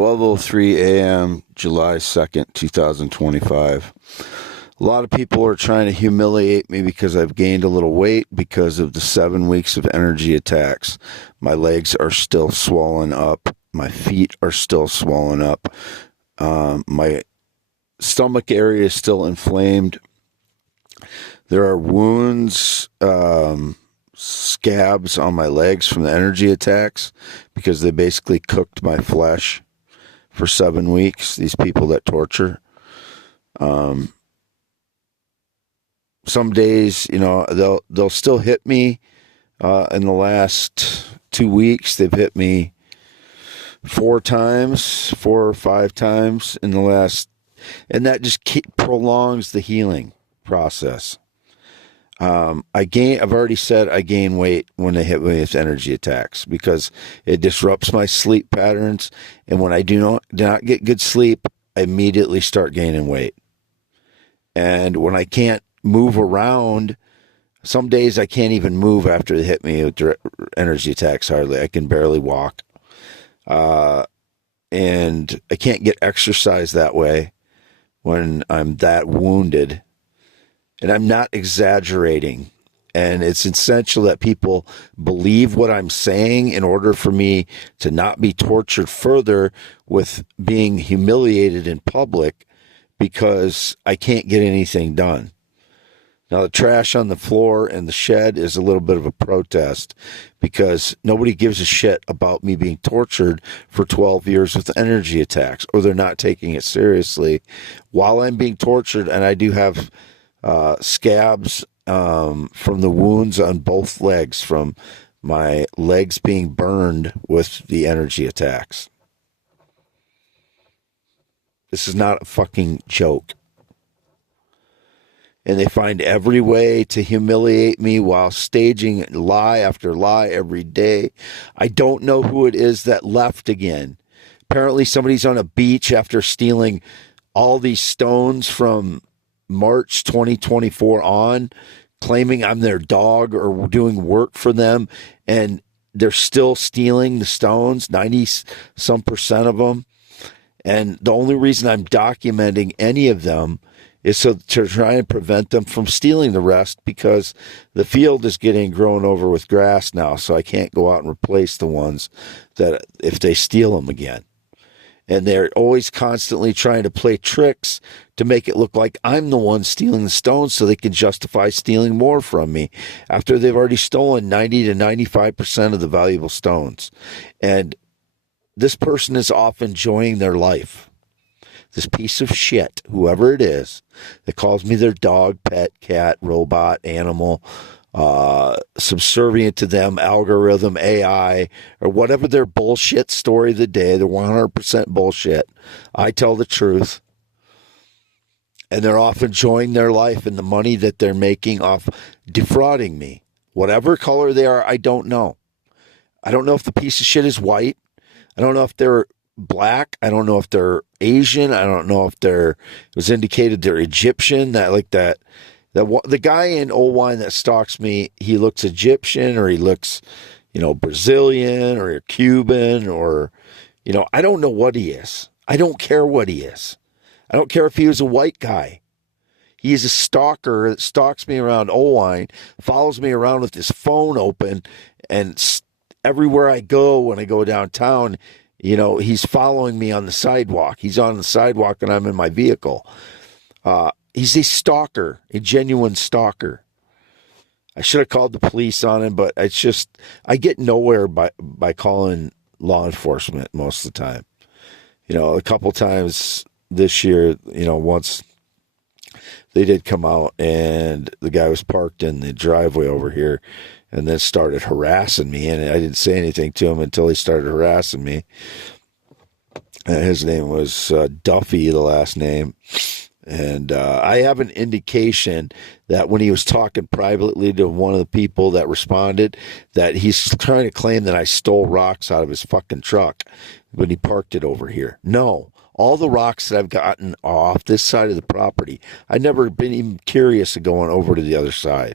12:03 a.m., July 2nd, 2025. A lot of people are trying to humiliate me because I've gained a little weight because of the 7 weeks of energy attacks. My legs are still swollen up. My feet are still swollen up. My stomach area is still inflamed. There are wounds, scabs on my legs from the energy attacks because they basically cooked my flesh for 7 weeks, these people that torture. Some days, they'll still hit me. In the last 2 weeks, they've hit me 4 or 5 times in the last, and that just prolongs the healing process. I've already said I gain weight when they hit me with energy attacks because it disrupts my sleep patterns. And when I do not get good sleep, I immediately start gaining weight. And when I can't move around, some days I can't even move after they hit me with energy attacks hardly. I can barely walk. And I can't get exercise that way when I'm that wounded. And I'm not exaggerating. And it's essential that people believe what I'm saying in order for me to not be tortured further with being humiliated in public because I can't get anything done. Now, the trash on the floor and the shed is a little bit of a protest because nobody gives a shit about me being tortured for 12 years with energy attacks, or they're not taking it seriously while I'm being tortured. And I do have scabs from the wounds on both legs from my legs being burned with the energy attacks. This is not a fucking joke. And they find every way to humiliate me while staging lie after lie every day. I don't know who it is that left again. Apparently somebody's on a beach after stealing all these stones from March 2024 on, claiming I'm their dog or doing work for them, and they're still stealing the stones, 90% of them. And the only reason I'm documenting any of them is so to try and prevent them from stealing the rest, because the field is getting grown over with grass now, so I can't go out and replace the ones that if they steal them again. And they're always constantly trying to play tricks to make it look like I'm the one stealing the stones so they can justify stealing more from me after they've already stolen 90 to 95% of the valuable stones. And this person is off enjoying their life. This piece of shit, whoever it is, that calls me their dog, pet, cat, robot, animal, subservient to them, algorithm, AI, or whatever their bullshit story of the day, they're 100% bullshit. I tell the truth. And they're off enjoying their life and the money that they're making off defrauding me. Whatever color they are, I don't know. I don't know if the piece of shit is white. I don't know if they're black. I don't know if they're Asian. I don't know if it was indicated they're Egyptian. The guy in Old Wine that stalks me, he looks Egyptian, or he looks, Brazilian or Cuban, or, I don't know what he is. I don't care what he is. I don't care if he was a white guy. He is a stalker that stalks me around Old Wine, follows me around with his phone open, and everywhere I go, when I go downtown, he's following me on the sidewalk. He's on the sidewalk and I'm in my vehicle. He's a stalker, a genuine stalker. I should have called the police on him, but it's just, I get nowhere by calling law enforcement most of the time. A couple times this year, once they did come out and the guy was parked in the driveway over here and then started harassing me. And I didn't say anything to him until he started harassing me. And his name was Duffy, the last name. And I have an indication that when he was talking privately to one of the people that responded, that he's trying to claim that I stole rocks out of his fucking truck when he parked it over here. No. All the rocks that I've gotten are off this side of the property. I've never been even curious of going over to the other side,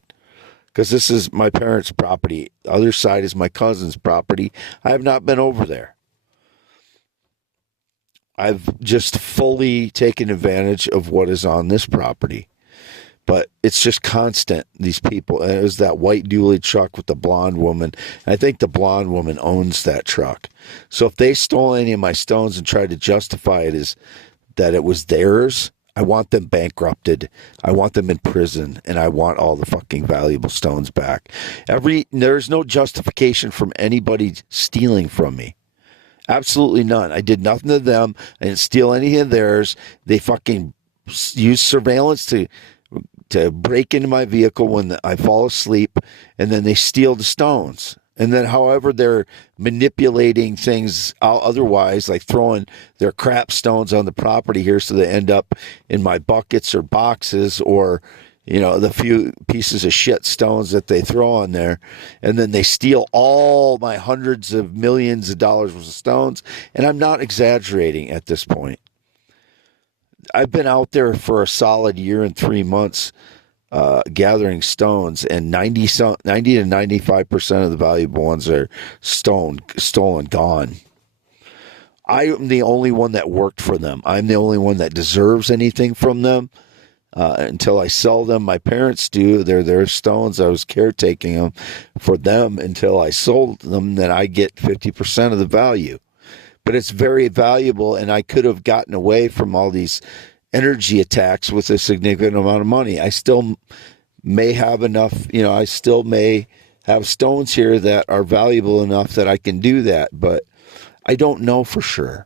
because this is my parents' property. The other side is my cousin's property. I have not been over there. I've just fully taken advantage of what is on this property. But it's just constant, these people. And it was that white dually truck with the blonde woman. I think the blonde woman owns that truck. So if they stole any of my stones and tried to justify it as that it was theirs, I want them bankrupted. I want them in prison, and I want all the fucking valuable stones back. There's no justification from anybody stealing from me. Absolutely none. I did nothing to them. I didn't steal any of theirs. They fucking use surveillance to break into my vehicle when I fall asleep, and then they steal the stones. And then however they're manipulating things otherwise, like throwing their crap stones on the property here so they end up in my buckets or boxes, or, you know, the few pieces of shit stones that they throw on there. And then they steal all my hundreds of millions of dollars worth of stones. And I'm not exaggerating at this point. I've been out there for a solid year and 3 months gathering stones, and 90 to 95% of the valuable ones are stolen, gone. I am the only one that worked for them. I'm the only one that deserves anything from them until I sell them. My parents do. They're their stones. I was caretaking them for them until I sold them. Then I get 50% of the value. But it's very valuable, and I could have gotten away from all these energy attacks with a significant amount of money. I still may have enough, you know, I still may have stones here that are valuable enough that I can do that, but I don't know for sure.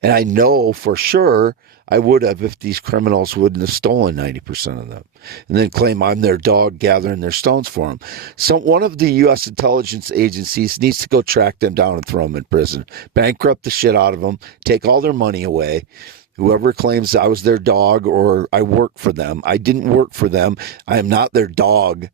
And I know for sure I would have if these criminals wouldn't have stolen 90% of them and then claim I'm their dog gathering their stones for them. So one of the U.S. intelligence agencies needs to go track them down and throw them in prison, bankrupt the shit out of them, take all their money away. Whoever claims I was their dog or I worked for them, I didn't work for them. I am not their dog.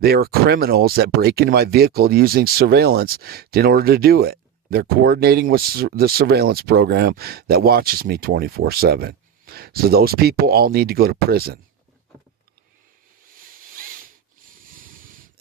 They are criminals that break into my vehicle using surveillance in order to do it. They're coordinating with the surveillance program that watches me 24/7. So those people all need to go to prison.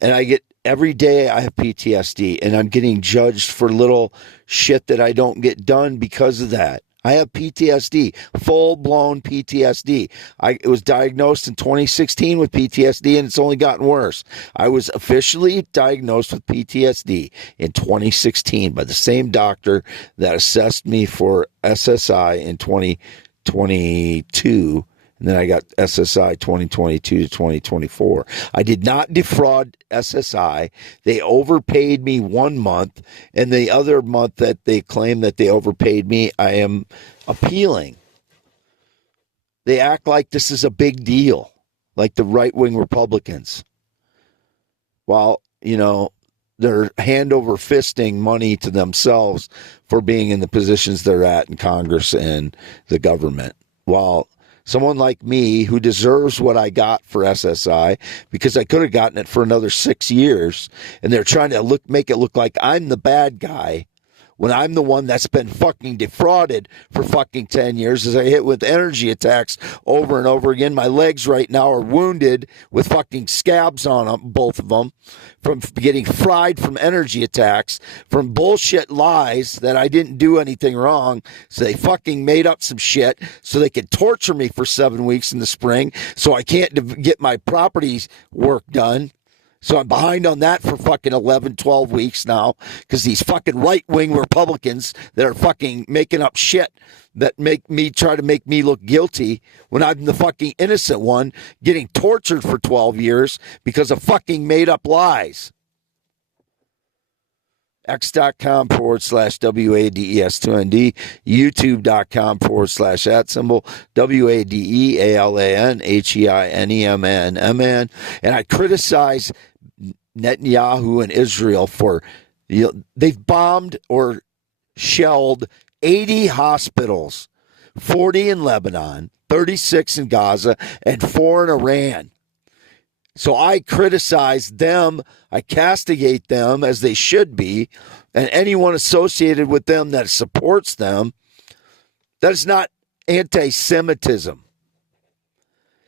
And every day I have PTSD, and I'm getting judged for little shit that I don't get done because of that. I have PTSD, full-blown PTSD. I was diagnosed in 2016 with PTSD, and it's only gotten worse. I was officially diagnosed with PTSD in 2016 by the same doctor that assessed me for SSI in 2022, and then I got SSI 2022 to 2024. I did not defraud SSI. They overpaid me 1 month, and the other month that they claim that they overpaid me, I am appealing. They act like this is a big deal, like the right-wing Republicans. While, you know, they're hand over fisting money to themselves for being in the positions they're at in Congress and the government. While someone like me who deserves what I got for SSI, because I could have gotten it for another 6 years, and they're trying to make it look like I'm the bad guy when I'm the one that's been fucking defrauded for fucking 10 years as I hit with energy attacks over and over again. My legs right now are wounded with fucking scabs on them, both of them, from getting fried from energy attacks, from bullshit lies that I didn't do anything wrong. So they fucking made up some shit so they could torture me for 7 weeks in the spring so I can't get my property work done. So I'm behind on that for fucking 11, 12 weeks now because these fucking right-wing Republicans that are fucking making up shit that try to make me look guilty when I'm the fucking innocent one getting tortured for 12 years because of fucking made-up lies. x.com/WADES2ND, youtube.com/@ WADEALANHEINEMAN. And I criticize Netanyahu and Israel for, they've bombed or shelled 80 hospitals, 40 in Lebanon, 36 in Gaza, and 4 in Iran. So I criticize them, I castigate them as they should be, and anyone associated with them that supports them. That is not anti-Semitism.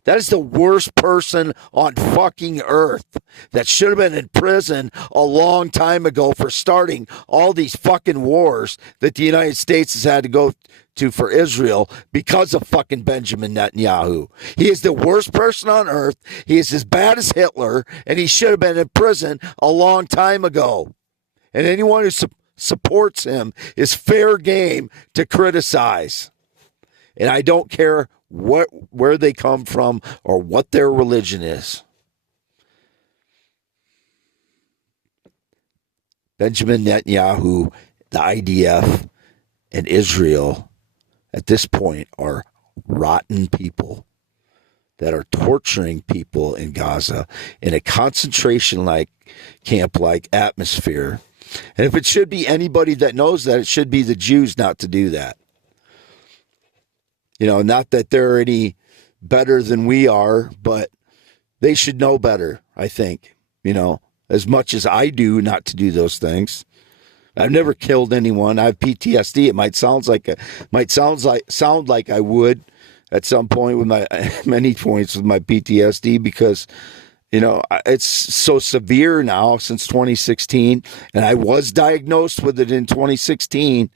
That is the worst person on fucking earth that should have been in prison a long time ago for starting all these fucking wars that the United States has had to go to for Israel because of fucking Benjamin Netanyahu. He is the worst person on earth. He is as bad as Hitler, and he should have been in prison a long time ago. And anyone who supports him is fair game to criticize. And I don't care where they come from or what their religion is. Benjamin Netanyahu, the IDF, and Israel at this point are rotten people that are torturing people in Gaza in a concentration camp-like atmosphere. And if it should be anybody that knows that, it should be the Jews not to do that. Not that they're any better than we are, but they should know better, I think, as much as I do not to do those things. I've never killed anyone. I have PTSD. It might sound like I would at some point with many points with my PTSD because, it's so severe now since 2016. And I was diagnosed with it in 2016.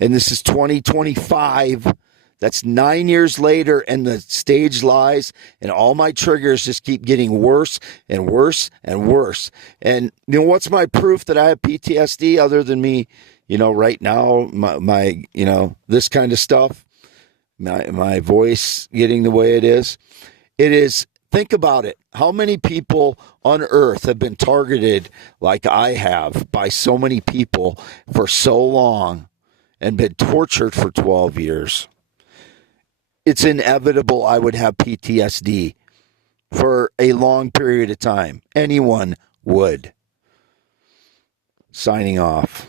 And this is 2025. That's 9 years later, and the stage lies, and all my triggers just keep getting worse and worse and worse. And what's my proof that I have PTSD other than me, right now, my this kind of stuff, my voice getting the way it is? It is, think about it. How many people on earth have been targeted like I have by so many people for so long and been tortured for 12 years? It's inevitable I would have PTSD for a long period of time. Anyone would. Signing off.